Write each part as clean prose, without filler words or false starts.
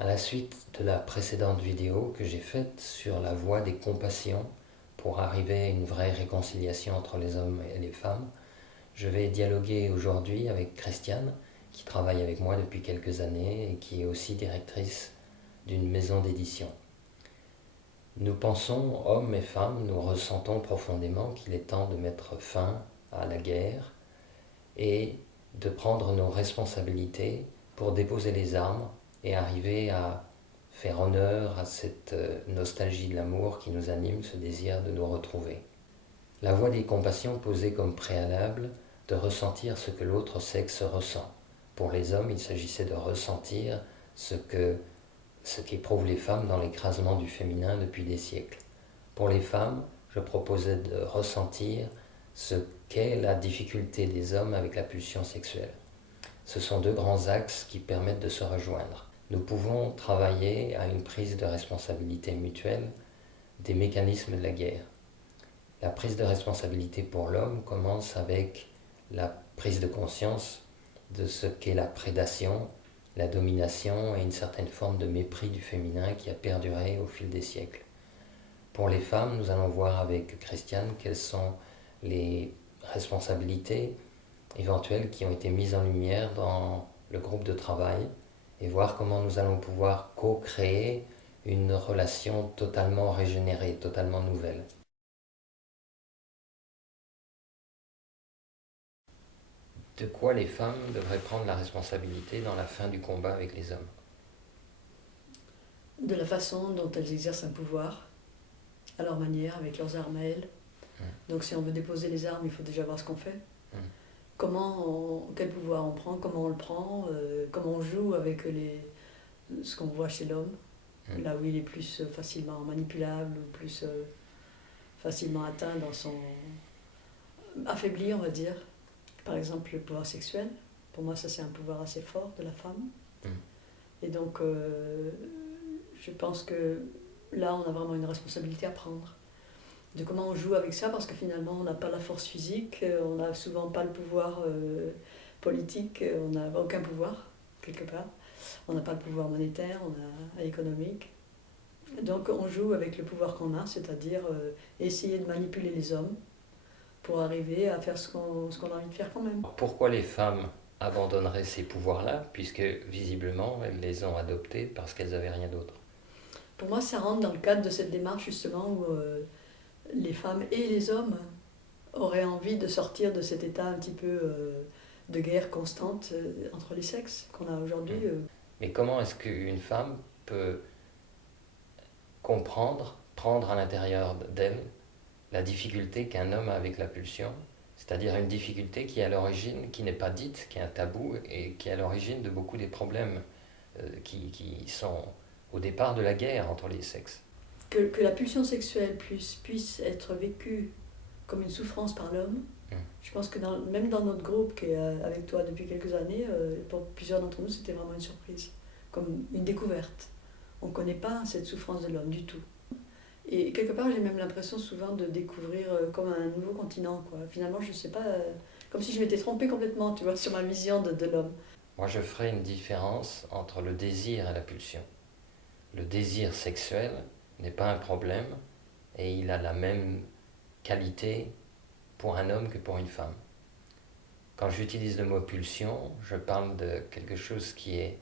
À la suite de la précédente vidéo que j'ai faite sur la voie des compassions pour arriver à une vraie réconciliation entre les hommes et les femmes, je vais dialoguer aujourd'hui avec Christiane, qui travaille avec moi depuis quelques années et qui est aussi directrice d'une maison d'édition. Nous pensons, hommes et femmes, nous ressentons profondément qu'il est temps de mettre fin à la guerre et de prendre nos responsabilités pour déposer les armes et arriver à faire honneur à cette nostalgie de l'amour qui nous anime, ce désir de nous retrouver. La voie des compassions posait comme préalable de ressentir ce que l'autre sexe ressent. Pour les hommes, il s'agissait de ressentir ce qu'éprouvent les femmes dans l'écrasement du féminin depuis des siècles. Pour les femmes, je proposais de ressentir ce qu'est la difficulté des hommes avec la pulsion sexuelle. Ce sont deux grands axes qui permettent de se rejoindre. Nous pouvons travailler à une prise de responsabilité mutuelle des mécanismes de la guerre. La prise de responsabilité pour l'homme commence avec la prise de conscience de ce qu'est la prédation, la domination et une certaine forme de mépris du féminin qui a perduré au fil des siècles. Pour les femmes, nous allons voir avec Christiane quelles sont les responsabilités éventuelles qui ont été mises en lumière dans le groupe de travail et voir comment nous allons pouvoir co-créer une relation totalement régénérée, totalement nouvelle. De quoi les femmes devraient prendre la responsabilité dans la fin du combat avec les hommes? De la façon dont elles exercent un pouvoir, à leur manière, avec leurs armes à elles. Donc si on veut déposer les armes, il faut déjà voir ce qu'on fait. Quel pouvoir on prend, comment on le prend, comment on joue avec ce qu'on voit chez l'homme, là où il est plus facilement manipulable, ou plus facilement atteint dans son... affaibli, on va dire. Par exemple, le pouvoir sexuel. Pour moi, ça c'est un pouvoir assez fort de la femme. Et donc, je pense que là, on a vraiment une responsabilité à prendre. De comment on joue avec ça, parce que finalement, on n'a pas la force physique, on n'a souvent pas le pouvoir politique, on n'a aucun pouvoir, quelque part. On n'a pas le pouvoir monétaire, on a économique. Donc, on joue avec le pouvoir qu'on a, c'est-à-dire essayer de manipuler les hommes pour arriver à faire ce qu'on a envie de faire quand même. Pourquoi les femmes abandonneraient ces pouvoirs-là, puisque visiblement elles les ont adoptés parce qu'elles n'avaient rien d'autre? Pour moi, ça rentre dans le cadre de cette démarche justement où les femmes et les hommes auraient envie de sortir de cet état un petit peu de guerre constante entre les sexes qu'on a aujourd'hui. Mais comment est-ce qu'une femme peut comprendre, prendre à l'intérieur d'elle la difficulté qu'un homme a avec la pulsion, c'est-à-dire une difficulté qui est à l'origine, qui n'est pas dite, qui est un tabou et qui est à l'origine de beaucoup des problèmes qui sont au départ de la guerre entre les sexes? Que la pulsion sexuelle puisse être vécue comme une souffrance par l'homme, je pense que même dans notre groupe qui est avec toi depuis quelques années, pour plusieurs d'entre nous, c'était vraiment une surprise, comme une découverte. On ne connaît pas cette souffrance de l'homme du tout. Et quelque part, j'ai même l'impression souvent de découvrir comme un nouveau continent, quoi. Finalement, je ne sais pas, comme si je m'étais trompée complètement, tu vois, sur ma vision de l'homme. Moi, je ferais une différence entre le désir et la pulsion. Le désir sexuel n'est pas un problème et il a la même qualité pour un homme que pour une femme. Quand j'utilise le mot pulsion, je parle de quelque chose qui est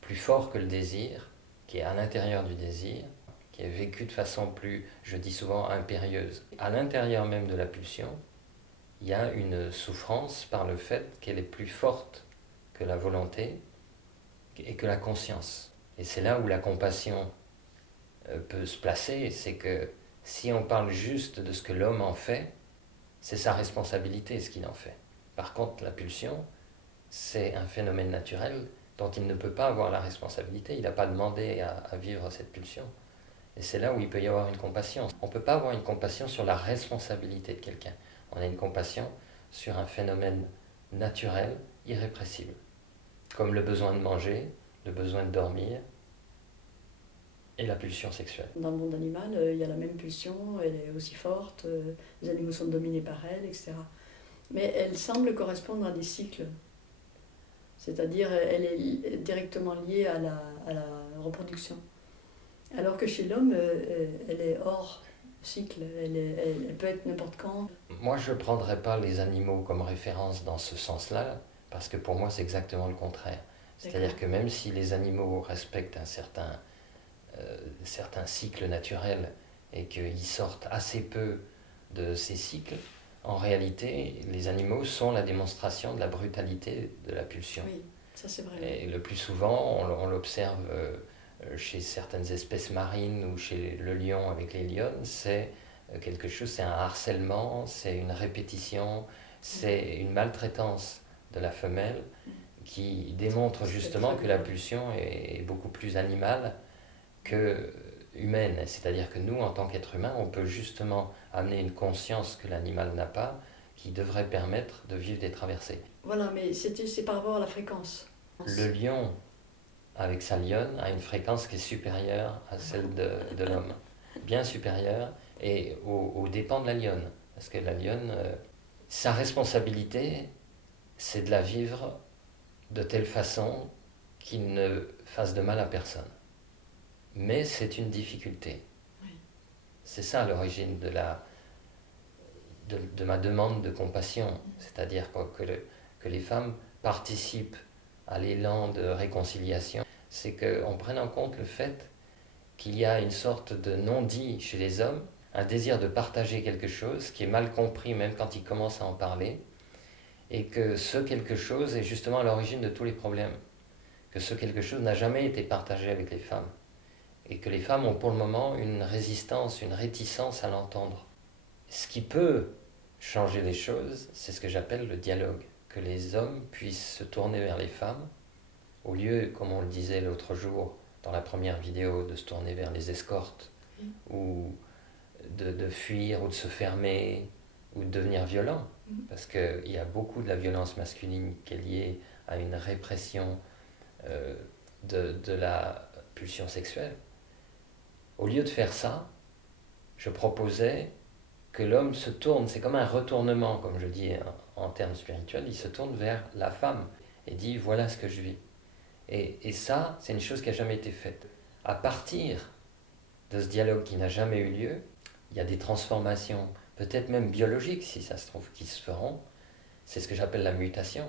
plus fort que le désir, qui est à l'intérieur du désir, qui est vécu de façon plus, je dis souvent, impérieuse. À l'intérieur même de la pulsion, il y a une souffrance par le fait qu'elle est plus forte que la volonté et que la conscience. Et c'est là où la compassion peut se placer, c'est que si on parle juste de ce que l'homme en fait, c'est sa responsabilité ce qu'il en fait. Par contre, la pulsion, c'est un phénomène naturel dont il ne peut pas avoir la responsabilité, il n'a pas demandé à vivre cette pulsion. Et c'est là où il peut y avoir une compassion. On ne peut pas avoir une compassion sur la responsabilité de quelqu'un. On a une compassion sur un phénomène naturel, irrépressible, comme le besoin de manger, le besoin de dormir et la pulsion sexuelle. Dans le monde animal, il y a la même pulsion, elle est aussi forte, les animaux sont dominés par elle, etc. Mais elle semble correspondre à des cycles. C'est-à-dire, elle est directement liée à la reproduction. Alors que chez l'homme, elle est hors cycle, elle peut être n'importe quand. Moi, je ne prendrais pas les animaux comme référence dans ce sens-là, parce que pour moi, c'est exactement le contraire. C'est-à-dire que même si les animaux respectent un certain cycle naturel et qu'ils sortent assez peu de ces cycles, en réalité, les animaux sont la démonstration de la brutalité de la pulsion. Oui, ça c'est vrai. Et le plus souvent, on l'observe chez certaines espèces marines ou chez le lion avec les lionnes, c'est quelque chose, c'est un harcèlement, c'est une répétition, c'est une maltraitance de la femelle qui démontre justement que la pulsion est beaucoup plus animale que humaine. C'est-à-dire que nous, en tant qu'êtres humains, on peut justement amener une conscience que l'animal n'a pas, qui devrait permettre de vivre des traversées. Voilà, mais c'est par rapport à la fréquence. Le lion, avec sa lionne, a une fréquence qui est supérieure à celle de l'homme. Bien supérieure, et aux dépens de la lionne. Parce que la lionne, sa responsabilité, c'est de la vivre de telle façon qu'il ne fasse de mal à personne. Mais c'est une difficulté. Oui. C'est ça l'origine de ma demande de compassion. C'est-à-dire que les femmes participent à l'élan de réconciliation. C'est qu'on prenne en compte le fait qu'il y a une sorte de non-dit chez les hommes, un désir de partager quelque chose qui est mal compris même quand ils commencent à en parler, et que ce quelque chose est justement à l'origine de tous les problèmes. Que ce quelque chose n'a jamais été partagé avec les femmes. Et que les femmes ont pour le moment une résistance, une réticence à l'entendre. Ce qui peut changer les choses, c'est ce que j'appelle le dialogue. Que les hommes puissent se tourner vers les femmes, au lieu, comme on le disait l'autre jour dans la première vidéo, de se tourner vers les escortes, ou de fuir, ou de se fermer, ou de devenir violent. Parce qu'il y a beaucoup de la violence masculine qui est liée à une répression de la pulsion sexuelle. Au lieu de faire ça, je proposais que l'homme se tourne, c'est comme un retournement, comme je dis en termes spirituels, il se tourne vers la femme et dit voilà ce que je vis. Et ça, c'est une chose qui n'a jamais été faite. À partir de ce dialogue qui n'a jamais eu lieu, il y a des transformations, peut-être même biologiques si ça se trouve, qui se feront. C'est ce que j'appelle la mutation.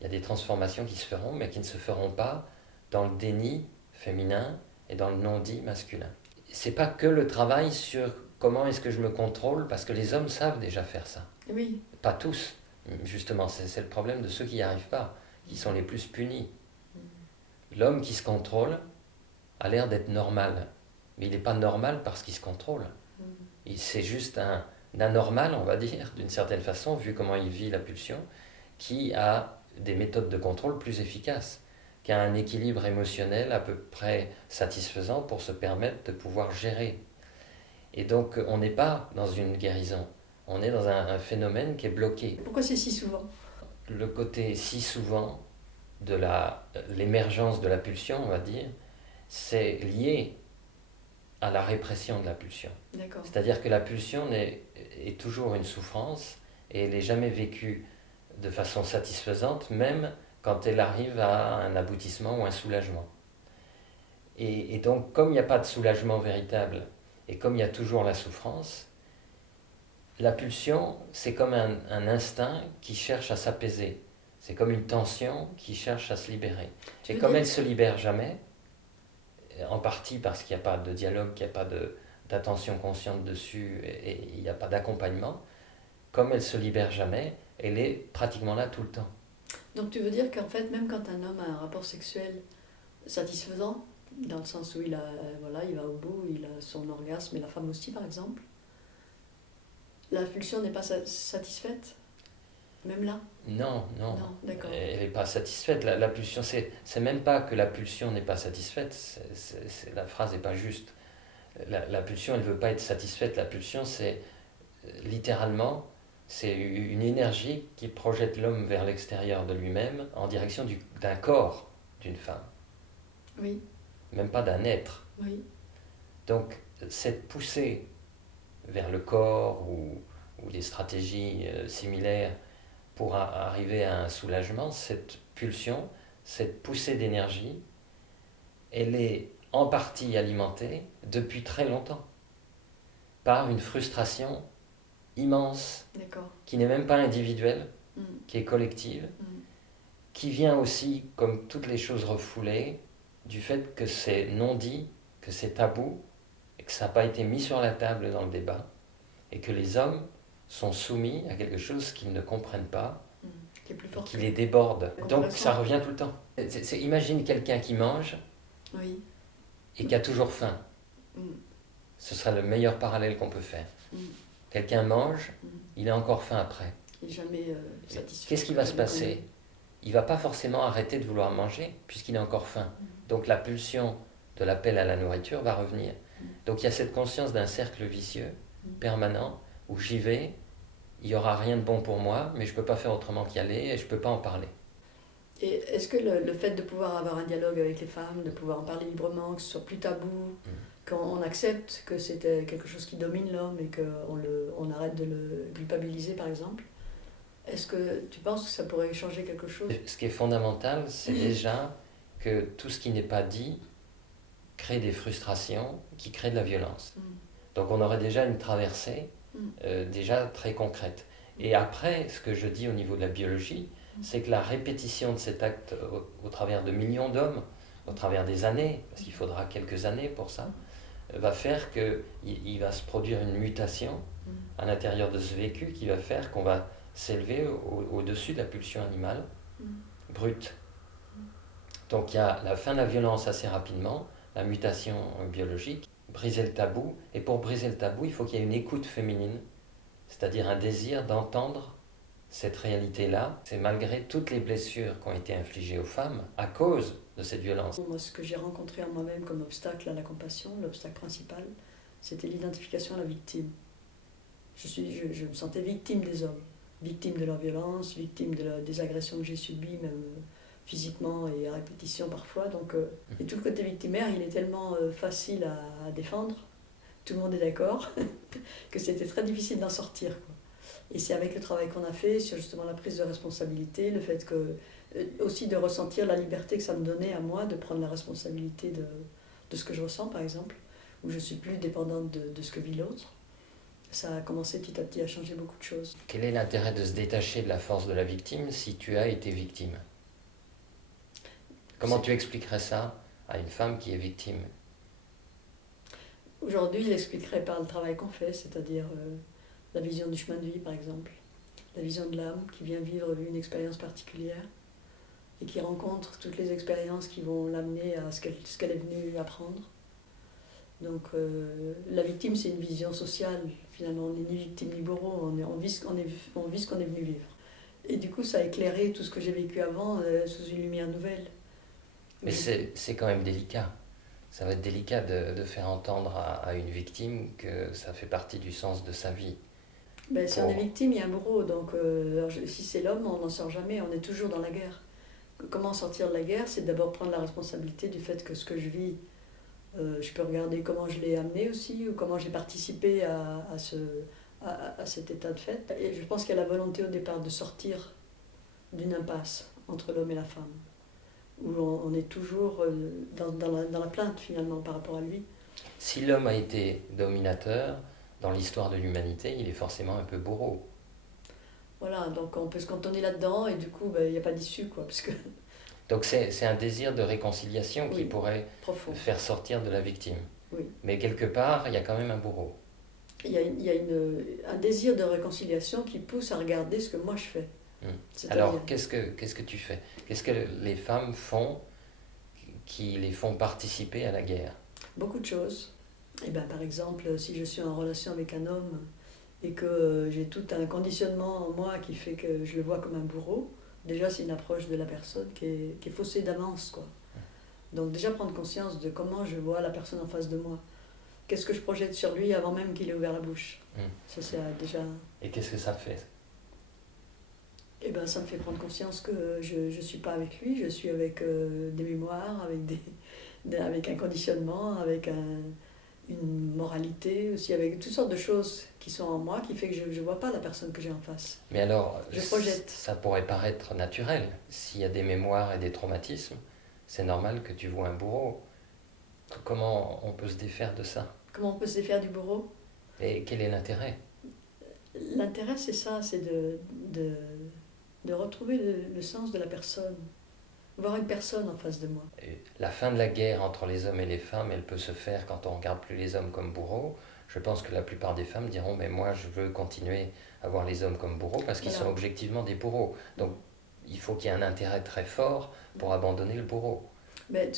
Il y a des transformations qui se feront, mais qui ne se feront pas dans le déni féminin et dans le non-dit masculin. C'est pas que le travail sur comment est-ce que je me contrôle, parce que les hommes savent déjà faire ça. Oui. Pas tous, justement, c'est le problème de ceux qui n'y arrivent pas, qui sont les plus punis. L'homme qui se contrôle a l'air d'être normal, mais il n'est pas normal parce qu'il se contrôle. C'est juste un anormal, on va dire, d'une certaine façon, vu comment il vit la pulsion, qui a des méthodes de contrôle plus efficaces, qui a un équilibre émotionnel à peu près satisfaisant pour se permettre de pouvoir gérer. Et donc on n'est pas dans une guérison, on est dans un phénomène qui est bloqué. Pourquoi c'est si souvent ? Le côté si souvent de l'émergence de la pulsion, on va dire, c'est lié à la répression de la pulsion. D'accord. C'est-à-dire que la pulsion est toujours une souffrance et elle n'est jamais vécue de façon satisfaisante, même quand elle arrive à un aboutissement ou un soulagement. Et donc, comme il n'y a pas de soulagement véritable et comme il y a toujours la souffrance, la pulsion, c'est comme un instinct qui cherche à s'apaiser. C'est comme une tension qui cherche à se libérer. Et comme elle ne se libère jamais, en partie parce qu'il n'y a pas de dialogue, qu'il n'y a pas d'attention consciente dessus et il n'y a pas d'accompagnement, comme elle ne se libère jamais, elle est pratiquement là tout le temps. Donc tu veux dire qu'en fait, même quand un homme a un rapport sexuel satisfaisant, dans le sens où il va au bout, il a son orgasme, et la femme aussi par exemple, la pulsion n'est pas satisfaite, même là ? Non, d'accord. Elle n'est pas satisfaite. La pulsion, c'est même pas que la pulsion n'est pas satisfaite, la phrase n'est pas juste. La pulsion, elle ne veut pas être satisfaite. La pulsion, c'est littéralement, c'est une énergie qui projette l'homme vers l'extérieur de lui-même en direction d'un corps d'une femme. Oui. Même pas d'un être. Oui. Donc, cette poussée vers le corps ou des stratégies similaires pour arriver à un soulagement, cette pulsion, cette poussée d'énergie, elle est en partie alimentée depuis très longtemps par une frustration immense, qui n'est même pas individuelle, qui est collective, qui vient aussi, comme toutes les choses refoulées, du fait que c'est non dit, que c'est tabou, et que ça n'a pas été mis sur la table dans le débat, et que les hommes sont soumis à quelque chose qu'ils ne comprennent pas, qui les déborde. Donc ça revient tout le temps. Imagine quelqu'un qui mange et qui a toujours faim. Ce sera le meilleur parallèle qu'on peut faire. Quelqu'un mange, il a encore faim après. Il n'est jamais satisfait. Qu'est-ce qui va se passer? Il ne va pas forcément arrêter de vouloir manger puisqu'il a encore faim. Donc la pulsion de l'appel à la nourriture va revenir. Donc il y a cette conscience d'un cercle vicieux permanent où j'y vais, il n'y aura rien de bon pour moi, mais je ne peux pas faire autrement qu'y aller et je ne peux pas en parler. Et est-ce que le fait de pouvoir avoir un dialogue avec les femmes, de pouvoir en parler librement, que ce soit plus tabou, qu'on accepte que c'est quelque chose qui domine l'homme et qu'on arrête de le culpabiliser par exemple, est-ce que tu penses que ça pourrait changer quelque chose? Ce qui est fondamental, c'est déjà que tout ce qui n'est pas dit crée des frustrations qui créent de la violence. Donc on aurait déjà une traversée déjà très concrète. Et après, ce que je dis au niveau de la biologie, c'est que la répétition de cet acte au travers de millions d'hommes, au travers des années, parce qu'il faudra quelques années pour ça, va faire qu'il va se produire une mutation à l'intérieur de ce vécu qui va faire qu'on va s'élever au-dessus de la pulsion animale brute. Donc il y a la fin de la violence assez rapidement, la mutation biologique, briser le tabou, et pour briser le tabou, il faut qu'il y ait une écoute féminine, c'est-à-dire un désir d'entendre cette réalité-là. C'est malgré toutes les blessures qui ont été infligées aux femmes à cause de cette violence. Moi, ce que j'ai rencontré en moi-même comme obstacle à la compassion, l'obstacle principal, c'était l'identification à la victime. Je me sentais victime des hommes, victime de leur violence, victime des agressions que j'ai subies, même physiquement et à répétition parfois. Donc, et tout le côté victimaire, il est tellement facile à défendre, tout le monde est d'accord, que c'était très difficile d'en sortir, quoi. Et c'est avec le travail qu'on a fait sur justement la prise de responsabilité, le fait que, aussi de ressentir la liberté que ça me donnait à moi de prendre la responsabilité de ce que je ressens par exemple, où je ne suis plus dépendante de ce que vit l'autre. Ça a commencé petit à petit à changer beaucoup de choses. Quel est l'intérêt de se détacher de la force de la victime si tu as été victime? Comment tu expliquerais ça à une femme qui est victime? Aujourd'hui, je l'expliquerai par le travail qu'on fait, c'est-à-dire la vision du chemin de vie par exemple, la vision de l'âme qui vient vivre une expérience particulière et qui rencontre toutes les expériences qui vont l'amener à ce qu'elle est venue apprendre. Donc la victime, c'est une vision sociale, finalement, on n'est ni victime ni bourreau, on vit ce qu'on est venu vivre. Et du coup, ça a éclairé tout ce que j'ai vécu avant sous une lumière nouvelle. Mais c'est quand même délicat. Ça va être délicat de faire entendre à une victime que ça fait partie du sens de sa vie. Ben, si on est victime, il y a un bourreau. Donc, si c'est l'homme, on n'en sort jamais, on est toujours dans la guerre. Comment sortir de la guerre? C'est d'abord prendre la responsabilité du fait que ce que je vis, je peux regarder comment je l'ai amené aussi, ou comment j'ai participé à cet état de fait. Et je pense qu'il y a la volonté au départ de sortir d'une impasse entre l'homme et la femme, où on est toujours dans la plainte finalement par rapport à lui. Si l'homme a été dominateur dans l'histoire de l'humanité, il est forcément un peu bourreau. Voilà, donc on peut se cantonner là-dedans et du coup, il n'y a pas d'issue, quoi. Parce que... Donc c'est un désir de réconciliation qui pourrait faire sortir de la victime. Oui. Mais quelque part, il y a quand même un bourreau. Il y a un désir de réconciliation qui pousse à regarder ce que moi je fais. Alors, qu'est-ce que tu fais? Qu'est-ce que les femmes font qui les font participer à la guerre? Beaucoup de choses. Et ben, par exemple, si je suis en relation avec un homme et que j'ai tout un conditionnement en moi qui fait que je le vois comme un bourreau, déjà c'est une approche de la personne qui est faussée d'avance, quoi. Donc déjà prendre conscience de comment je vois la personne en face de moi. Qu'est-ce que je projette sur lui avant même qu'il ait ouvert la bouche. Ça, c'est déjà... Et qu'est-ce que ça fait? Eh ben, ça me fait prendre conscience que je ne suis pas avec lui, je suis avec des mémoires, avec un conditionnement, avec une moralité aussi, avec toutes sortes de choses qui sont en moi, qui fait que je ne vois pas la personne que j'ai en face. Mais alors, Je projette. ça pourrait paraître naturel. S'il y a des mémoires et des traumatismes, c'est normal que tu vois un bourreau. Comment on peut se défaire de ça? Comment on peut se défaire du bourreau? Et quel est l'intérêt? L'intérêt, c'est ça, c'est de retrouver le sens de la personne. Voir une personne en face de moi. Et la fin de la guerre entre les hommes et les femmes, elle peut se faire quand on ne regarde plus les hommes comme bourreaux. Je pense que la plupart des femmes diront, mais moi je veux continuer à voir les hommes comme bourreaux parce qu'ils sont objectivement des bourreaux. Donc il faut qu'il y ait un intérêt très fort pour abandonner le bourreau. Mais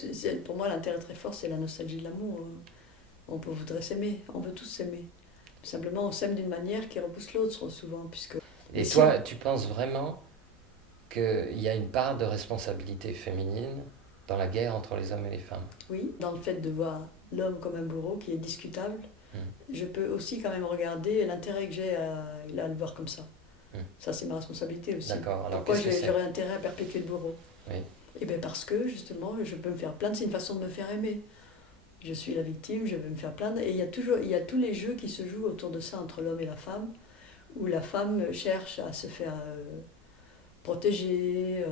pour moi, l'intérêt très fort, c'est la nostalgie de l'amour. Voudrait s'aimer, on veut tous s'aimer. Simplement, on s'aime d'une manière qui repousse l'autre souvent. Et toi, tu penses vraiment qu'il y a une part de responsabilité féminine dans la guerre entre les hommes et les femmes? Oui, dans le fait de voir l'homme comme un bourreau qui est discutable, je peux aussi quand même regarder l'intérêt que j'ai à le voir comme ça. Ça, c'est ma responsabilité aussi. D'accord. Alors, pourquoi j'aurais intérêt à perpétuer le bourreau? Oui. Et bien parce que, justement, je peux me faire plaindre, c'est une façon de me faire aimer. Je suis la victime, je vais me faire plaindre. Et il y a tous les jeux qui se jouent autour de ça entre l'homme et la femme, où la femme cherche à se faire protéger,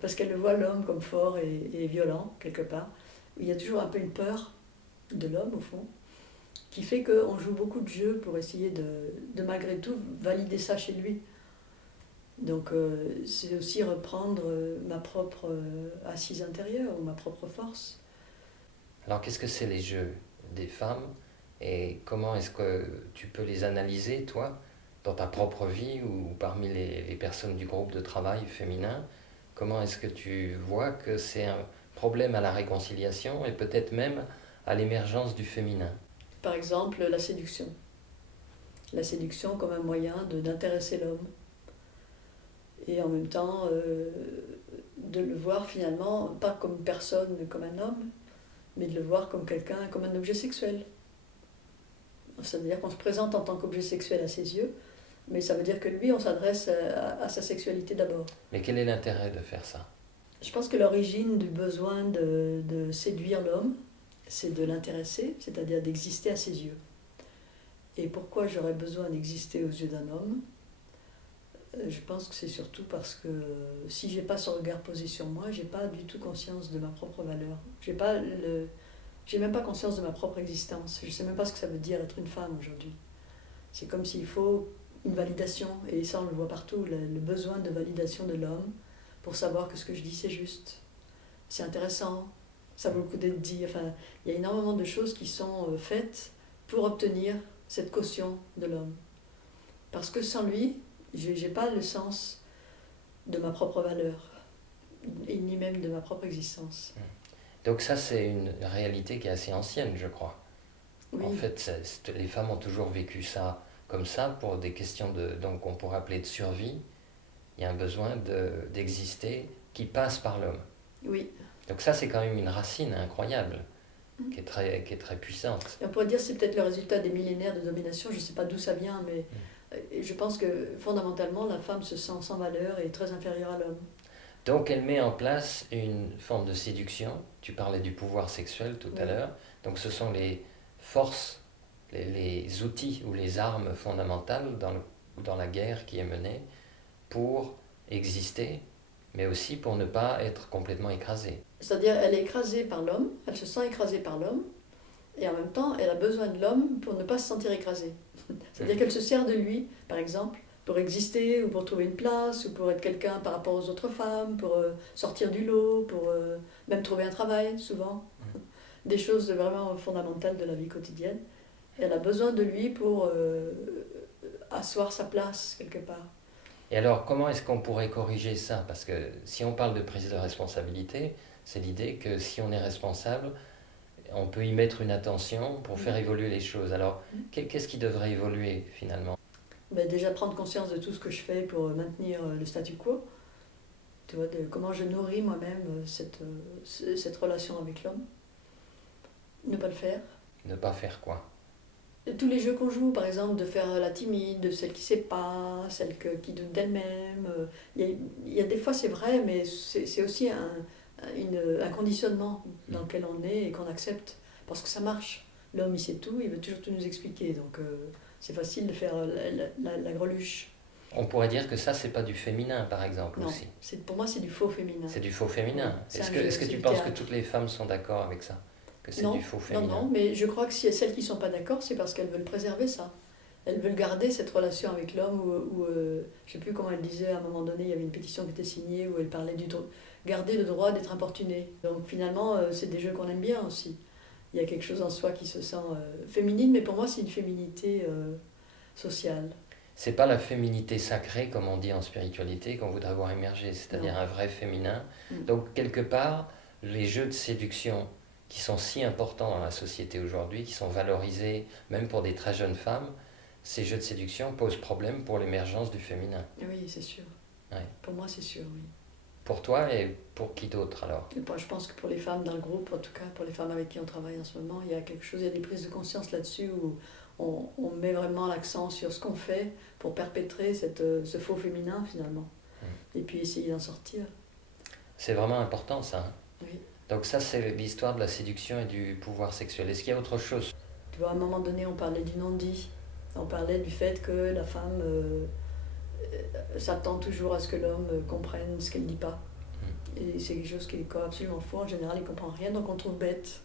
parce qu'elle le voit l'homme comme fort et violent, quelque part. Il y a toujours un peu une peur de l'homme, au fond, qui fait qu'on joue beaucoup de jeux pour essayer de malgré tout valider ça chez lui. Donc c'est aussi reprendre ma propre assise intérieure, ou ma propre force. Alors qu'est-ce que c'est les jeux des femmes et comment est-ce que tu peux les analyser, toi, dans ta propre vie ou parmi les personnes du groupe de travail féminin? Comment est-ce que tu vois que c'est un problème à la réconciliation et peut-être même à l'émergence du féminin? Par exemple, la séduction. La séduction comme un moyen d'intéresser l'homme. Et en même temps, de le voir finalement, pas comme personne, mais comme un homme, mais de le voir comme quelqu'un, comme un objet sexuel. Ça veut dire qu'on se présente en tant qu'objet sexuel à ses yeux, mais ça veut dire que lui, on s'adresse à sa sexualité d'abord. Mais quel est l'intérêt de faire ça? Je pense que l'origine du besoin de séduire l'homme, c'est de l'intéresser, c'est-à-dire d'exister à ses yeux. Et pourquoi j'aurais besoin d'exister aux yeux d'un homme? Je pense que c'est surtout parce que si j'ai pas ce regard posé sur moi, j'ai pas du tout conscience de ma propre valeur. J'ai même pas conscience de ma propre existence. Je sais même pas ce que ça veut dire être une femme aujourd'hui. C'est comme s'il faut une validation, et ça on le voit partout, le besoin de validation de l'homme pour savoir que ce que je dis c'est juste. C'est intéressant, ça vaut le coup d'être dit. Enfin, il y a énormément de choses qui sont faites pour obtenir cette caution de l'homme. Parce que sans lui, j'ai pas le sens de ma propre valeur, et ni même de ma propre existence. Donc ça, c'est une réalité qui est assez ancienne, je crois. Oui. En fait, les femmes ont toujours vécu ça comme ça pour des questions donc on pourrait appeler de survie. Il y a un besoin d'exister qui passe par l'homme. Oui. Donc ça, c'est quand même une racine incroyable, qui est très puissante. Et on pourrait dire que c'est peut-être le résultat des millénaires de domination, je ne sais pas d'où ça vient, mais je pense que fondamentalement, la femme se sent sans valeur et très inférieure à l'homme. Donc elle met en place une forme de séduction. Tu parlais du pouvoir sexuel tout à l'heure. Donc ce sont les forces, les outils ou les armes fondamentales dans la guerre qui est menée pour exister, mais aussi pour ne pas être complètement écrasée. C'est-à-dire elle est écrasée par l'homme, elle se sent écrasée par l'homme, et en même temps elle a besoin de l'homme pour ne pas se sentir écrasée. C'est-à-dire qu'elle se sert de lui, par exemple, pour exister, ou pour trouver une place, ou pour être quelqu'un par rapport aux autres femmes, pour sortir du lot, pour même trouver un travail, souvent. Des choses vraiment fondamentales de la vie quotidienne. Et elle a besoin de lui pour asseoir sa place, quelque part. Et alors, comment est-ce qu'on pourrait corriger ça? Parce que si on parle de prise de responsabilité, c'est l'idée que si on est responsable, on peut y mettre une attention pour faire évoluer les choses. Alors, qu'est-ce qui devrait évoluer finalement? Ben déjà prendre conscience de tout ce que je fais pour maintenir le statu quo. Tu vois, de comment je nourris moi-même cette relation avec l'homme. Ne pas le faire. Ne pas faire quoi? Tous les jeux qu'on joue, par exemple, de faire la timide, de celle qui ne sait pas, celle qui doute d'elle-même. Il y a des fois, c'est vrai, mais c'est aussi un conditionnement dans lequel on est et qu'on accepte. Parce que ça marche. L'homme, il sait tout, il veut toujours tout nous expliquer. Donc, c'est facile de faire la greluche. On pourrait dire que ça, c'est pas du féminin, par exemple, Non, aussi. pour moi, c'est du faux féminin. C'est du faux féminin. Oui, Est-ce que tu penses que toutes les femmes sont d'accord avec ça? Que c'est non, du faux féminin? non, mais je crois que si celles qui ne sont pas d'accord, c'est parce qu'elles veulent préserver ça. Elles veulent garder cette relation avec l'homme où je ne sais plus comment elle disait, à un moment donné, il y avait une pétition qui était signée où elle parlait garder le droit d'être importuné. Donc finalement, c'est des jeux qu'on aime bien aussi. Il y a quelque chose en soi qui se sent féminine, mais pour moi, c'est une féminité sociale. C'est pas la féminité sacrée, comme on dit en spiritualité, qu'on voudrait voir émerger, c'est-à-dire un vrai féminin. Donc, quelque part, les jeux de séduction qui sont si importants dans la société aujourd'hui, qui sont valorisés même pour des très jeunes femmes, ces jeux de séduction posent problème pour l'émergence du féminin. Oui, c'est sûr. Ouais. Pour moi, c'est sûr, oui. Pour toi et pour qui d'autre alors? Je pense que pour les femmes dans le groupe, en tout cas pour les femmes avec qui on travaille en ce moment, il y a quelque chose, il y a des prises de conscience là-dessus où on met vraiment l'accent sur ce qu'on fait pour perpétrer ce faux féminin finalement. Et puis essayer d'en sortir. C'est vraiment important ça. Hein? Oui. Donc ça c'est l'histoire de la séduction et du pouvoir sexuel. Est-ce qu'il y a autre chose? Tu vois, à un moment donné, on parlait du non-dit. On parlait du fait que la femme s'attend toujours à ce que l'homme comprenne ce qu'elle ne dit pas. Et c'est quelque chose qui est absolument faux. En général, il ne comprend rien, donc on le trouve bête.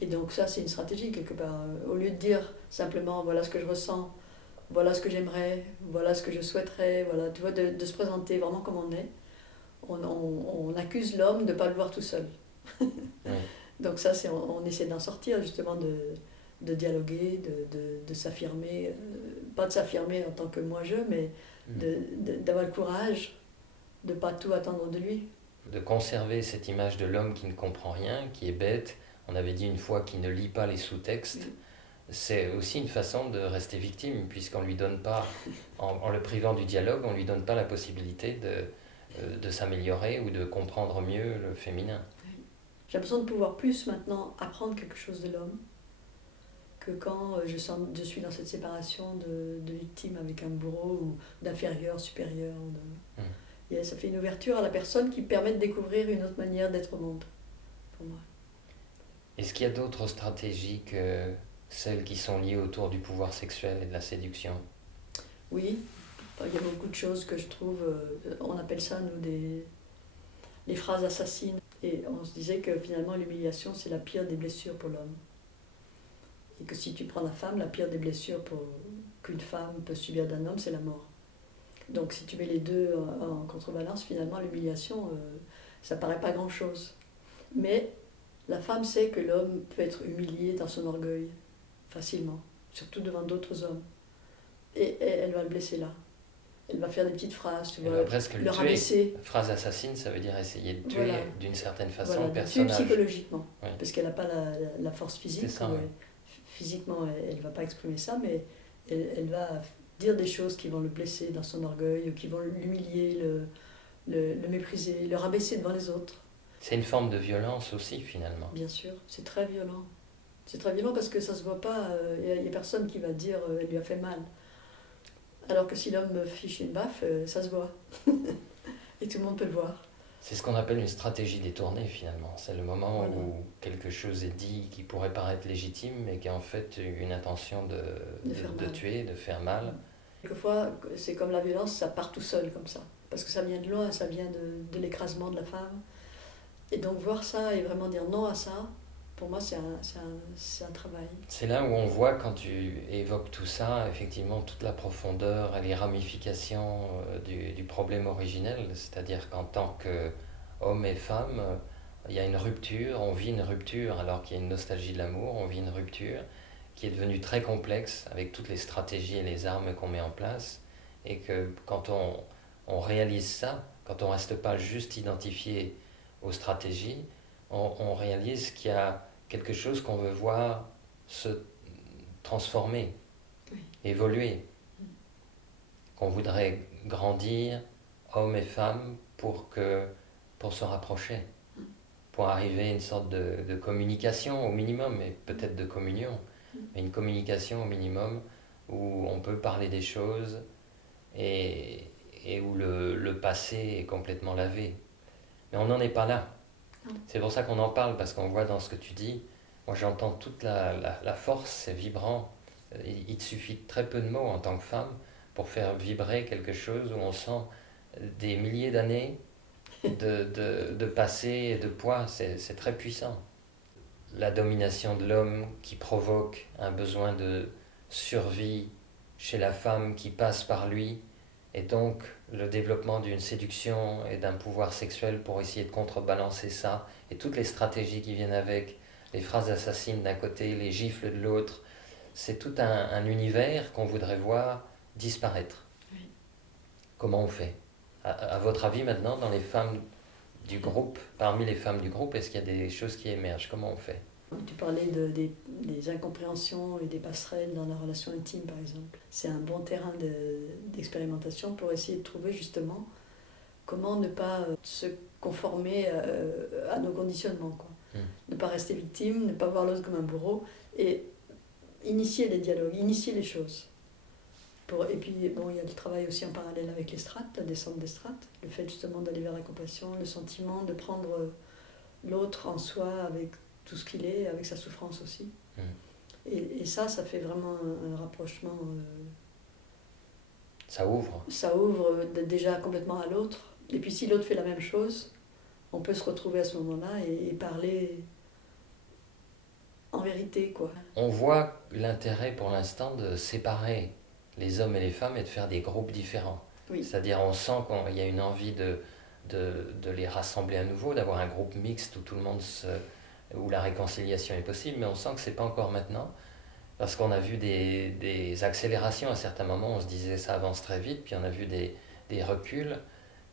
Et donc ça, c'est une stratégie quelque part. Au lieu de dire simplement, voilà ce que je ressens, voilà ce que j'aimerais, voilà ce que je souhaiterais, voilà, tu vois, de se présenter vraiment comme on est, on accuse l'homme de ne pas le voir tout seul. Donc ça, on essaie d'en sortir justement, de dialoguer, de s'affirmer, pas de s'affirmer en tant que moi-je, mais d'avoir le courage de ne pas tout attendre de lui. De conserver cette image de l'homme qui ne comprend rien, qui est bête, on avait dit une fois qu'il ne lit pas les sous-textes, c'est aussi une façon de rester victime, puisqu'on lui donne pas, en le privant du dialogue, on lui donne pas la possibilité de s'améliorer ou de comprendre mieux le féminin. J'ai besoin de pouvoir plus maintenant apprendre quelque chose de l'homme que quand je suis dans cette séparation de victime avec un bourreau ou d'inférieur, supérieur. Et ça fait une ouverture à la personne qui permet de découvrir une autre manière d'être au monde, pour moi. Est-ce qu'il y a d'autres stratégies que celles qui sont liées autour du pouvoir sexuel et de la séduction? Oui, il y a beaucoup de choses que je trouve, on appelle ça, nous, les phrases assassines. Et on se disait que finalement, l'humiliation, c'est la pire des blessures pour l'homme. Et que si tu prends la femme, la pire des blessures qu'une femme peut subir d'un homme, c'est la mort. Donc si tu mets les deux en contrebalance, finalement, l'humiliation, ça paraît pas grand-chose. Mais la femme sait que l'homme peut être humilié dans son orgueil, facilement, surtout devant d'autres hommes. Et elle va le blesser là. Elle va faire des petites phrases, tu vois, presque le rabaisser. Phrase assassine, ça veut dire essayer de tuer d'une certaine façon le personnage. tuer psychologiquement, oui. Parce qu'elle n'a pas la force physique. Ça, physiquement, elle ne va pas exprimer ça, mais elle va dire des choses qui vont le blesser dans son orgueil, qui vont l'humilier, le mépriser, le rabaisser devant les autres. C'est une forme de violence aussi, finalement. Bien sûr, c'est très violent. C'est très violent parce que ça ne se voit pas, il n'y a personne qui va dire elle lui a fait mal. Alors que si l'homme fiche une baffe, ça se voit. Et tout le monde peut le voir. C'est ce qu'on appelle une stratégie détournée, finalement. C'est le moment où quelque chose est dit qui pourrait paraître légitime, mais qui a en fait une intention de tuer, de faire mal. Quelquefois, c'est comme la violence, ça part tout seul comme ça. Parce que ça vient de loin, ça vient de l'écrasement de la femme. Et donc voir ça et vraiment dire non à ça, pour moi, c'est un travail. C'est là où on voit, quand tu évoques tout ça, effectivement, toute la profondeur et les ramifications du problème originel. C'est-à-dire qu'en tant qu'homme et femme, il y a une rupture, on vit une rupture alors qu'il y a une nostalgie de l'amour, on vit une rupture qui est devenue très complexe avec toutes les stratégies et les armes qu'on met en place. Et que quand on réalise ça, quand on ne reste pas juste identifié aux stratégies, on réalise qu'il y a quelque chose qu'on veut voir se transformer, évoluer, qu'on voudrait grandir, hommes et femmes, pour se rapprocher, pour arriver à une sorte de communication au minimum, et peut-être de communion, mais une communication au minimum où on peut parler des choses et où le passé est complètement lavé. Mais on n'en est pas là. C'est pour ça qu'on en parle, parce qu'on voit dans ce que tu dis moi j'entends toute la force, c'est vibrant. Il te suffit de très peu de mots en tant que femme pour faire vibrer quelque chose où on sent des milliers d'années de passé et de poids, c'est très puissant. La domination de l'homme qui provoque un besoin de survie chez la femme qui passe par lui, et donc le développement d'une séduction et d'un pouvoir sexuel pour essayer de contrebalancer ça, et toutes les stratégies qui viennent avec, les phrases assassines d'un côté, les gifles de l'autre, c'est tout un univers qu'on voudrait voir disparaître. Oui. Comment on fait à votre avis maintenant, dans les femmes du groupe, parmi les femmes du groupe, est-ce qu'il y a des choses qui émergent? Comment on fait? Tu parlais des incompréhensions et des passerelles dans la relation intime, par exemple. C'est un bon terrain d'expérimentation pour essayer de trouver justement comment ne pas se conformer à nos conditionnements, quoi. Ne pas rester victime, ne pas voir l'autre comme un bourreau, et initier les dialogues, initier les choses. Et puis, bon, il y a le travail aussi en parallèle avec les strates, la descente des strates, le fait justement d'aller vers la compassion, le sentiment de prendre l'autre en soi avec tout ce qu'il est, avec sa souffrance aussi. Et ça fait vraiment un rapprochement. Ça ouvre. Ça ouvre déjà complètement à l'autre. Et puis si l'autre fait la même chose, on peut se retrouver à ce moment-là et parler en vérité, quoi. On voit l'intérêt pour l'instant de séparer les hommes et les femmes et de faire des groupes différents. Oui. C'est-à-dire on sent qu'il y a une envie de les rassembler à nouveau, d'avoir un groupe mixte où tout le monde où la réconciliation est possible, mais on sent que c'est pas encore maintenant, parce qu'on a vu des accélérations à certains moments, on se disait ça avance très vite, puis on a vu des reculs,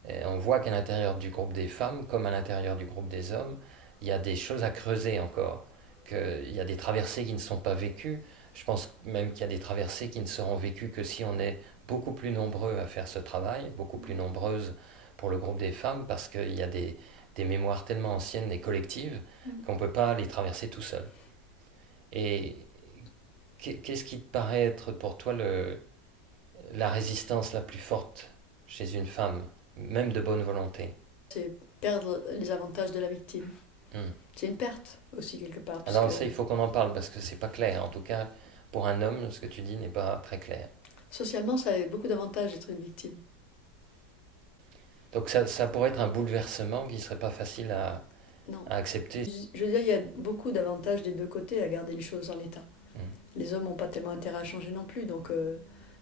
et on voit qu'à l'intérieur du groupe des femmes, comme à l'intérieur du groupe des hommes, il y a des choses à creuser encore, qu'il y a des traversées qui ne sont pas vécues. Je pense même qu'il y a des traversées qui ne seront vécues que si on est beaucoup plus nombreux à faire ce travail, beaucoup plus nombreuses pour le groupe des femmes, parce qu'il y a des mémoires tellement anciennes et collectives qu'on ne peut pas les traverser tout seul. Et qu'est-ce qui te paraît être pour toi la résistance la plus forte chez une femme, même de bonne volonté? C'est perdre les avantages de la victime. C'est une perte aussi quelque part. Alors ça, il faut qu'on en parle parce que c'est pas clair. En tout cas, pour un homme, ce que tu dis n'est pas très clair. Socialement, ça a beaucoup d'avantages d'être une victime. Donc ça pourrait être un bouleversement qui serait pas facile à accepter. Je veux dire, il y a beaucoup d'avantages des deux côtés à garder les choses en l'état. Les hommes n'ont pas tellement intérêt à changer non plus, donc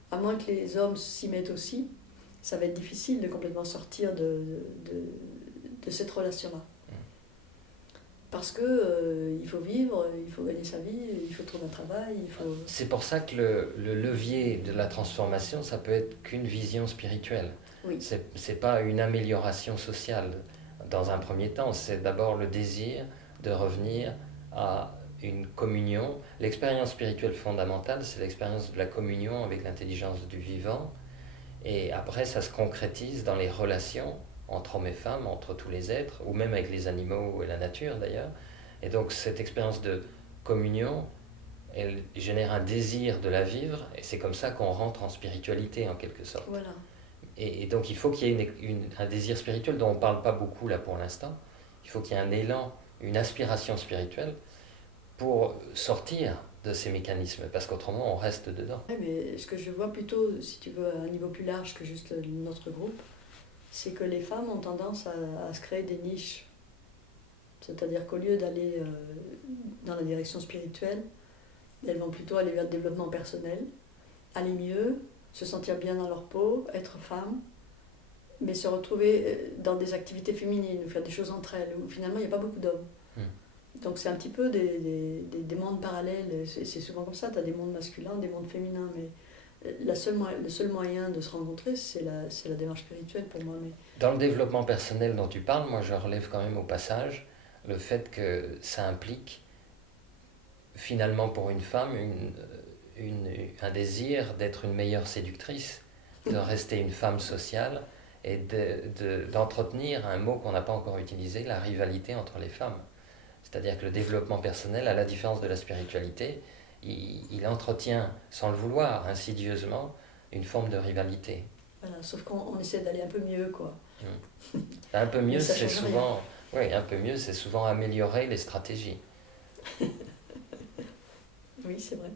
à moins que les hommes s'y mettent aussi, ça va être difficile de complètement sortir de cette relation-là. Parce que il faut vivre, il faut gagner sa vie, il faut trouver un travail, il faut... C'est pour ça que le levier de la transformation, ça peut être qu'une vision spirituelle. Oui. C'est pas une amélioration sociale dans un premier temps, c'est d'abord le désir de revenir à une communion. L'expérience spirituelle fondamentale, c'est l'expérience de la communion avec l'intelligence du vivant. Et après, ça se concrétise dans les relations entre hommes et femmes, entre tous les êtres, ou même avec les animaux et la nature d'ailleurs. Et donc cette expérience de communion, elle génère un désir de la vivre, et c'est comme ça qu'on rentre en spiritualité en quelque sorte. Voilà. Et donc il faut qu'il y ait un désir spirituel dont on ne parle pas beaucoup là pour l'instant. Il faut qu'il y ait un élan, une aspiration spirituelle pour sortir de ces mécanismes, parce qu'autrement on reste dedans. Ouais, mais ce que je vois plutôt, si tu veux, à un niveau plus large que juste notre groupe, c'est que les femmes ont tendance à se créer des niches. C'est-à-dire qu'au lieu d'aller dans la direction spirituelle, elles vont plutôt aller vers le développement personnel, aller mieux, se sentir bien dans leur peau, être femme, mais se retrouver dans des activités féminines, ou faire des choses entre elles, où finalement il n'y a pas beaucoup d'hommes. Donc c'est un petit peu des mondes parallèles, c'est souvent comme ça, tu as des mondes masculins, des mondes féminins, mais le seul moyen de se rencontrer, c'est la démarche spirituelle pour moi. Mais... Dans le développement personnel dont tu parles, moi je relève quand même au passage le fait que ça implique finalement pour une femme un désir d'être une meilleure séductrice, de rester une femme sociale et d'entretenir un mot qu'on n'a pas encore utilisé, la rivalité entre les femmes. C'est-à-dire que le développement personnel, à la différence de la spiritualité, il entretient, sans le vouloir, insidieusement, une forme de rivalité. Voilà, sauf qu'on essaie d'aller un peu mieux, quoi. Un peu mieux, c'est souvent... Oui, un peu mieux, c'est souvent améliorer les stratégies. Oui, c'est vrai.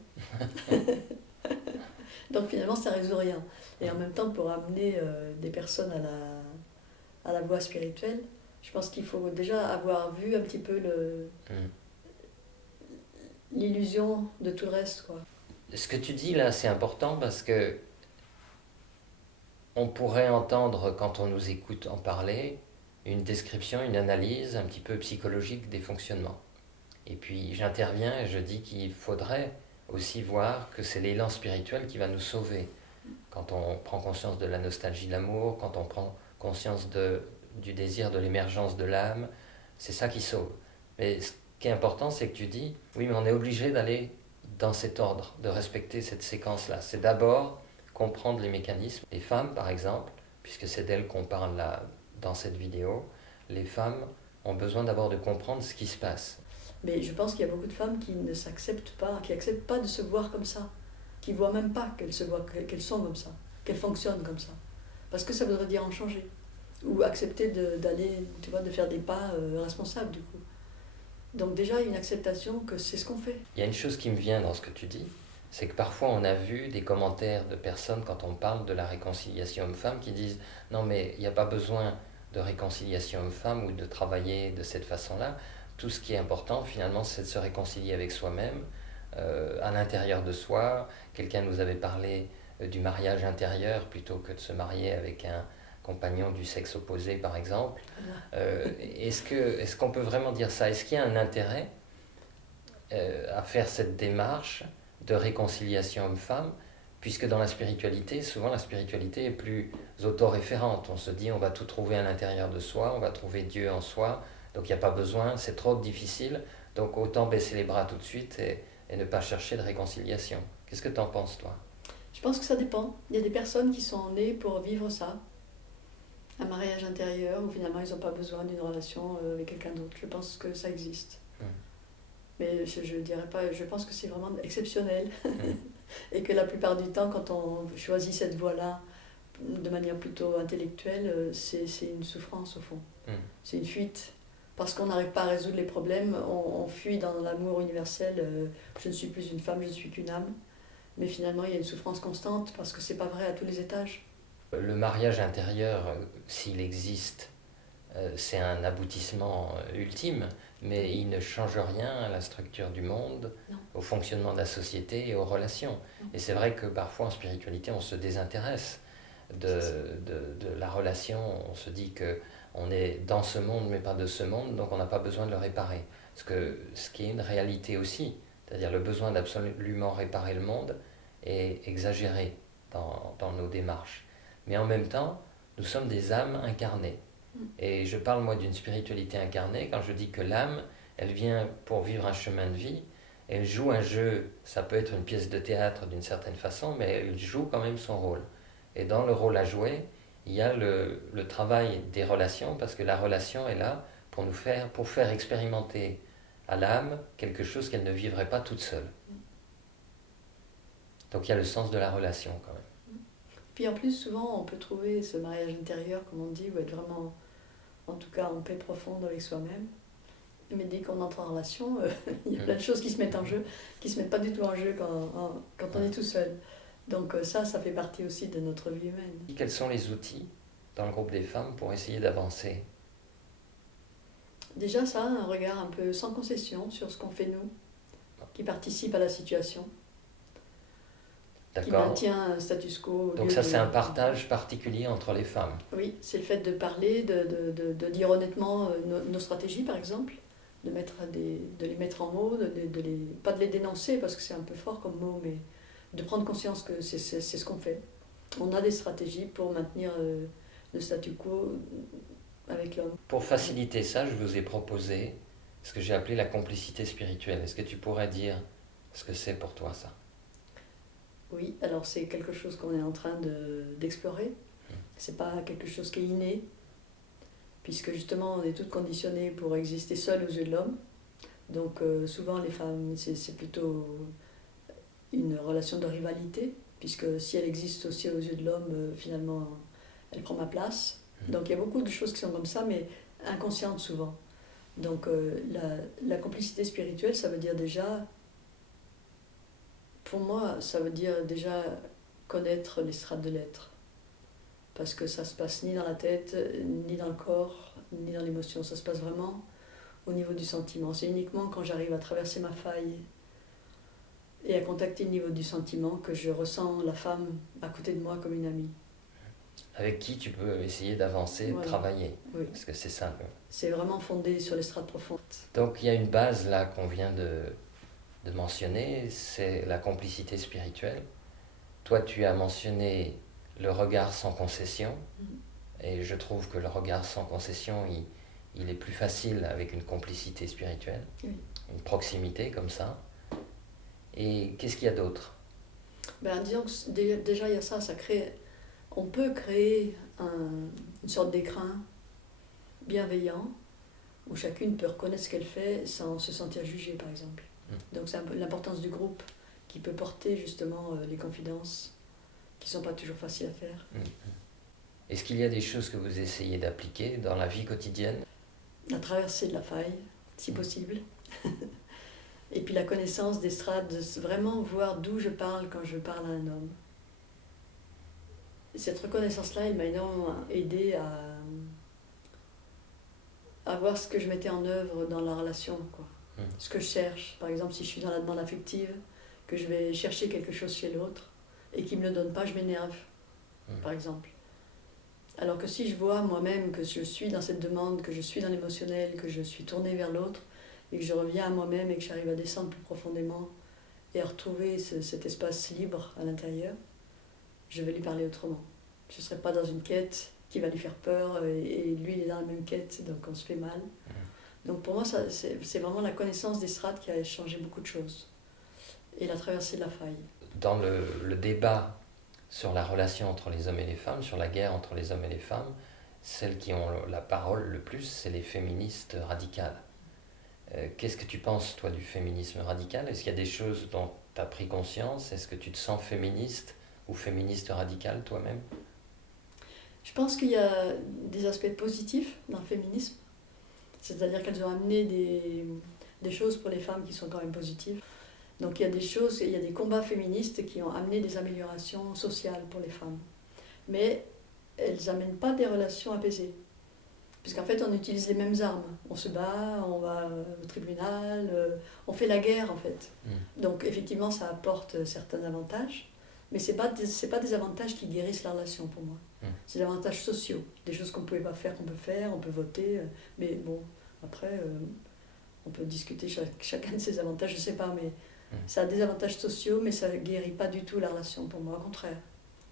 Donc finalement, ça ne résout rien. Et en même temps, pour amener des personnes à la voie spirituelle, je pense qu'il faut déjà avoir vu un petit peu l'illusion de tout le reste, quoi. Ce que tu dis là, c'est important parce que on pourrait entendre, quand on nous écoute en parler, une description, une analyse un petit peu psychologique des fonctionnements. Et puis j'interviens et je dis qu'il faudrait aussi voir que c'est l'élan spirituel qui va nous sauver. Quand on prend conscience de la nostalgie de l'amour, quand on prend conscience du désir de l'émergence de l'âme, c'est ça qui sauve. Mais ce qui est important, c'est que tu dis, oui, mais on est obligé d'aller dans cet ordre, de respecter cette séquence-là. C'est d'abord comprendre les mécanismes. Les femmes, par exemple, puisque c'est d'elles qu'on parle là dans cette vidéo, les femmes ont besoin d'abord de comprendre ce qui se passe. Mais je pense qu'il y a beaucoup de femmes qui ne s'acceptent pas, qui n'acceptent pas de se voir comme ça, qui ne voient même pas qu'elles sont comme ça, qu'elles fonctionnent comme ça. Parce que ça voudrait dire en changer. Ou accepter d'aller, tu vois, de faire des pas responsables du coup. Donc déjà, une acceptation que c'est ce qu'on fait. Il y a une chose qui me vient dans ce que tu dis, c'est que parfois on a vu des commentaires de personnes quand on parle de la réconciliation homme-femme qui disent « Non mais il n'y a pas besoin de réconciliation homme-femme ou de travailler de cette façon-là. Tout ce qui est important finalement c'est de se réconcilier avec soi-même, à l'intérieur de soi. » Quelqu'un nous avait parlé du mariage intérieur plutôt que de se marier avec un compagnon du sexe opposé par exemple. Est-ce qu'on peut vraiment dire ça? Est-ce qu'il y a un intérêt à faire cette démarche de réconciliation homme-femme, puisque dans la spiritualité, souvent la spiritualité est plus autoréférente. On se dit on va tout trouver à l'intérieur de soi, on va trouver Dieu en soi, donc il n'y a pas besoin, c'est trop difficile, donc autant baisser les bras tout de suite et ne pas chercher de réconciliation. Qu'est-ce que tu en penses, toi? Je pense que ça dépend. Il y a des personnes qui sont nées pour vivre ça, un mariage intérieur où finalement ils n'ont pas besoin d'une relation avec quelqu'un d'autre. Je pense que ça existe. Mais je dirais pas, je pense que c'est vraiment exceptionnel. Et que la plupart du temps, quand on choisit cette voie-là de manière plutôt intellectuelle, c'est une souffrance au fond. C'est une fuite. Parce qu'on n'arrive pas à résoudre les problèmes, on fuit dans l'amour universel. Je ne suis plus une femme, je ne suis qu'une âme. Mais finalement, il y a une souffrance constante parce que c'est pas vrai à tous les étages. Le mariage intérieur, s'il existe, c'est un aboutissement ultime, mais il ne change rien à la structure du monde, Non. au fonctionnement de la société et aux relations. Non. Et c'est vrai que parfois en spiritualité, on se désintéresse de la relation. On se dit qu'on est dans ce monde, mais pas de ce monde, donc on n'a pas besoin de le réparer. Ce qui est une réalité aussi, c'est-à-dire le besoin d'absolument réparer le monde est exagéré dans nos démarches. Mais en même temps, nous sommes des âmes incarnées. Et je parle moi d'une spiritualité incarnée quand je dis que l'âme, elle vient pour vivre un chemin de vie, elle joue un jeu, ça peut être une pièce de théâtre d'une certaine façon, mais elle joue quand même son rôle. Et dans le rôle à jouer, il y a le travail des relations, parce que la relation est là pour faire expérimenter à l'âme quelque chose qu'elle ne vivrait pas toute seule. Donc il y a le sens de la relation quand même. Puis en plus, souvent, on peut trouver ce mariage intérieur, comme on dit, ou être vraiment, en tout cas, en paix profonde avec soi-même. Mais dès qu'on entre en relation, il y a plein de choses qui se mettent en jeu, qui ne se mettent pas du tout en jeu quand on est tout seul. Donc ça fait partie aussi de notre vie humaine. Quels sont les outils dans le groupe des femmes pour essayer d'avancer? Déjà ça, un regard un peu sans concession sur ce qu'on fait nous, qui participe à la situation. Qui maintient un status quo. Donc ça, c'est un partage particulier entre les femmes. Oui, c'est le fait de parler, de dire honnêtement nos stratégies, par exemple, de les mettre en mots, pas de les dénoncer, parce que c'est un peu fort comme mot, mais de prendre conscience que c'est ce qu'on fait. On a des stratégies pour maintenir le statu quo avec l'homme. Pour faciliter ça, je vous ai proposé ce que j'ai appelé la complicité spirituelle. Est-ce que tu pourrais dire ce que c'est pour toi, ça? Oui, alors c'est quelque chose qu'on est en train d'explorer. C'est pas quelque chose qui est inné, puisque justement on est toutes conditionnées pour exister seules aux yeux de l'homme. Donc souvent les femmes, c'est plutôt une relation de rivalité, puisque si elle existe aussi aux yeux de l'homme, finalement elle prend ma place. Donc il y a beaucoup de choses qui sont comme ça, mais inconscientes souvent. Donc la complicité spirituelle, ça veut dire déjà Pour moi, ça veut dire déjà connaître les strates de l'être. Parce que ça se passe ni dans la tête, ni dans le corps, ni dans l'émotion. Ça se passe vraiment au niveau du sentiment. C'est uniquement quand j'arrive à traverser ma faille et à contacter le niveau du sentiment que je ressens la femme à côté de moi comme une amie. Avec qui tu peux essayer d'avancer, de travailler. Oui. Parce que c'est ça. C'est vraiment fondé sur les strates profondes. Donc il y a une base là qu'on vient de mentionner, c'est la complicité spirituelle. Toi, tu as mentionné le regard sans concession. Et je trouve que le regard sans concession, il est plus facile avec une complicité spirituelle, une proximité comme ça. Et qu'est-ce qu'il y a d'autre? Disons que déjà il y a ça crée, on peut créer une sorte d'écrin bienveillant où chacune peut reconnaître ce qu'elle fait sans se sentir jugée par exemple. Donc c'est un peu l'importance du groupe qui peut porter justement les confidences qui ne sont pas toujours faciles à faire. Est-ce qu'il y a des choses que vous essayez d'appliquer dans la vie quotidienne? La traversée de la faille, si possible. Et puis la connaissance des strates, de vraiment voir d'où je parle quand je parle à un homme. Cette reconnaissance-là, elle m'a énormément aidé à voir ce que je mettais en œuvre dans la relation, quoi. Ce que je cherche. Par exemple, si je suis dans la demande affective, que je vais chercher quelque chose chez l'autre et qu'il ne me le donne pas, je m'énerve, par exemple. Alors que si je vois moi-même que je suis dans cette demande, que je suis dans l'émotionnel, que je suis tournée vers l'autre, et que je reviens à moi-même et que j'arrive à descendre plus profondément et à retrouver cet espace libre à l'intérieur, je vais lui parler autrement. Je ne serai pas dans une quête qui va lui faire peur et lui il est dans la même quête, donc on se fait mal. Donc pour moi, c'est vraiment la connaissance des strates qui a changé beaucoup de choses. Et la traversée de la faille. Dans le débat sur la relation entre les hommes et les femmes, sur la guerre entre les hommes et les femmes, celles qui ont la parole le plus, c'est les féministes radicales. Qu'est-ce que tu penses, toi, du féminisme radical? Est-ce qu'il y a des choses dont tu as pris conscience? Est-ce que tu te sens féministe ou féministe radical toi-même? Je pense qu'il y a des aspects positifs dans le féminisme. C'est-à-dire qu'elles ont amené des choses pour les femmes qui sont quand même positives. Donc il y a des choses, il y a des combats féministes qui ont amené des améliorations sociales pour les femmes. Mais elles n'amènent pas des relations apaisées. Puisqu'en fait, on utilise les mêmes armes. On se bat, on va au tribunal, on fait la guerre en fait. Donc effectivement, ça apporte certains avantages, mais ce n'est pas des avantages qui guérissent la relation pour moi. C'est des avantages sociaux, des choses qu'on ne pouvait pas faire, qu'on peut faire, on peut voter, mais bon, après, on peut discuter chacun de ces avantages, je ne sais pas, mais ça a des avantages sociaux, mais ça ne guérit pas du tout la relation pour moi, au contraire.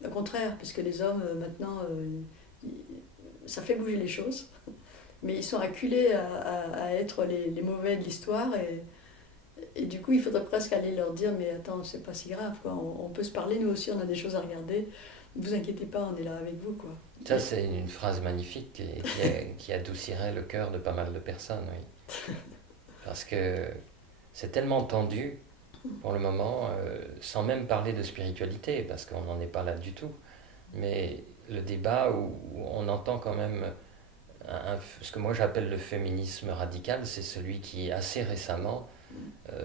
Au contraire, puisque les hommes, maintenant, ça fait bouger les choses, mais ils sont acculés à être les mauvais de l'histoire, et du coup, il faudrait presque aller leur dire, mais attends, c'est pas si grave, quoi. On peut se parler, nous aussi, on a des choses à regarder, ne vous inquiétez pas, on est là avec vous, quoi. Ça, c'est une phrase magnifique qui adoucirait le cœur de pas mal de personnes, oui. Parce que c'est tellement tendu pour le moment, sans même parler de spiritualité, parce qu'on n'en est pas là du tout. Mais le débat où on entend quand même ce que moi j'appelle le féminisme radical, c'est celui qui assez récemment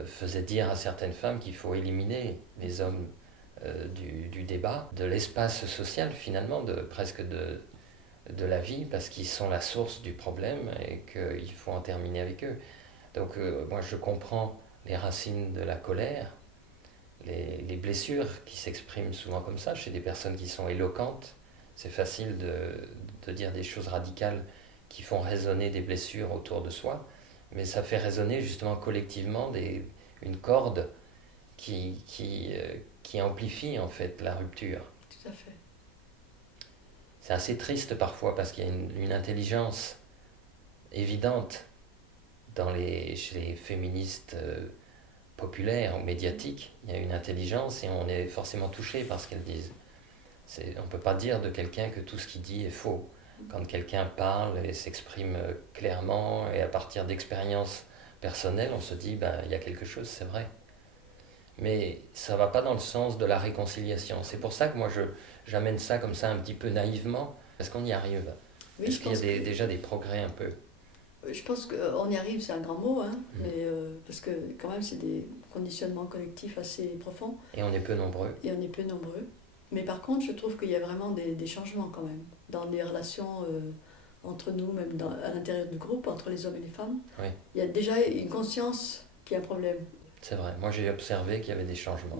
faisait dire à certaines femmes qu'il faut éliminer les hommes du débat, de l'espace social finalement, presque de la vie, parce qu'ils sont la source du problème et qu'il faut en terminer avec eux. Donc moi je comprends les racines de la colère, les blessures qui s'expriment souvent comme ça chez des personnes qui sont éloquentes. C'est facile de dire des choses radicales qui font résonner des blessures autour de soi, mais ça fait résonner justement collectivement une corde qui amplifie en fait la rupture. Tout à fait. C'est assez triste parfois parce qu'il y a une intelligence évidente chez les féministes populaires ou médiatiques. Il y a une intelligence et on est forcément touché par ce qu'elles disent. On ne peut pas dire de quelqu'un que tout ce qu'il dit est faux. Quand quelqu'un parle et s'exprime clairement et à partir d'expériences personnelles, on se dit il y a quelque chose, c'est vrai. Mais ça ne va pas dans le sens de la réconciliation. C'est pour ça que moi j'amène ça comme ça un petit peu naïvement. Est-ce qu'on y arrive? Oui, Est-ce qu'il y a déjà des progrès un peu? Je pense qu'on y arrive, c'est un grand mot, hein, Mm. mais, parce que quand même c'est des conditionnements collectifs assez profonds Et on est peu nombreux. et on est peu nombreux. Mais par contre, je trouve qu'il y a vraiment des changements quand même dans les relations entre nous, même à l'intérieur du groupe, entre les hommes et les femmes. Oui. Il y a déjà une conscience qu'il y a un problème. C'est vrai. Moi, j'ai observé qu'il y avait des changements.